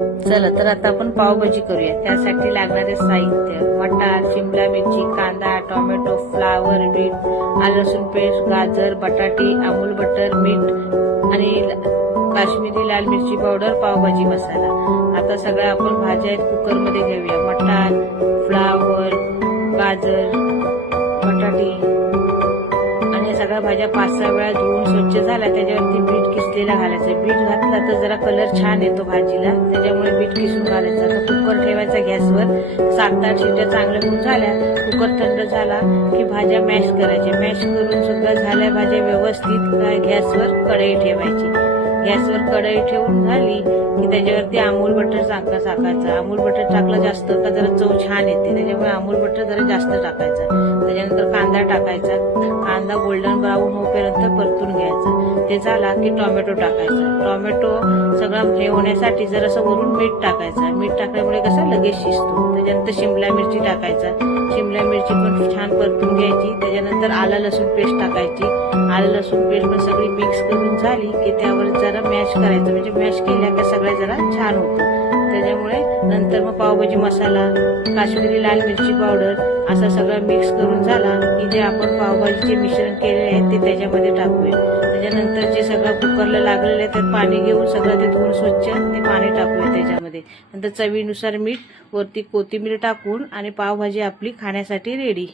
चला तर आता आपण पावभाजी करूया। त्यासाठी लागणारे साहित्य: मटार, शिमला मिरची, कांदा, टोमॅटो, फ्लावर, बीट, आलं लसूण पेस्ट, गाजर, बटाटे, अमूल बटर, मीठ आणि काश्मीरी लाल मिरची पावडर, पावभाजी मसाला। आता सगळ्या आपण भाज्या कुकर मध्ये घेऊया। मटार, फ्लावर, गाजर, बटाटे आणि सगळ्या भाज्या 5-6 वेळा धुवून स्वच्छ झाल्या त्याच्यावरती बीट किसलेला घालायचं। बीट घातला तर जरा कलर छान येतो भाजीला, त्याच्यामुळे बीट किसून घालायचं। आता कुकर ठेवायचा गॅसवर। 7-8 शिट्या चांगल्या होऊन झाल्या, कुकर थंड झाला की भाज्या मॅश करायच्या। मॅश करून सगळ्या झाल्या भाज्या व्यवस्थित गॅसवर कढई ठेवायची। गॅसवर कढई ठेवून झाली की त्याच्यावरती अमूल बटर टाकायचं। अमूल बटर टाकलं जास्त का जरा चव छान येते, त्याच्यामुळे अमूल बटर जरा जास्त टाकायचं। त्याच्यानंतर कांदा टाकायचा। कांदा गोल्डन ब्राऊन होईपर्यंत परतून घ्यायचा। ते झाला की टोमॅटो टाकायचा। टोमॅटो सगळं हे होण्यासाठी जरासं वरून मीठ टाकायचं। मीठ टाकल्यामुळे कसं लगेच शिजतो। त्याच्यानंतर शिमला मिरची टाकायचा। शिमला मिरची पण छान परतून घ्यायची। त्याच्यानंतर आलं लसूण पेस्ट टाकायची। आलं लसूण पेस्ट पण सगळी मिक्स करून झाली की त्यावर जरा मॅश करायचं, म्हणजे मॅश केल्या का सगळ्या जरा छान होतं। त्याच्यामुळे नंतर मग पावभाजी मसाला, काश्मीरी लाल मिरची पावडर असं सगळं मिक्स करून झाला की जे आपण पावभाजीचे मिश्रण केलेले आहे ते त्याच्यामध्ये टाकूया। त्याच्यानंतर जे सगळं कुकरला लागलेलं आहे त्यात पाणी घेऊन सगळं ते धुवून स्वच्छ ते पाणी टाकूया त्याच्यामध्ये। नंतर चवीनुसार मीठ, वरती कोथिंबीर टाकून आणि पावभाजी आपली खाण्यासाठी रेडी।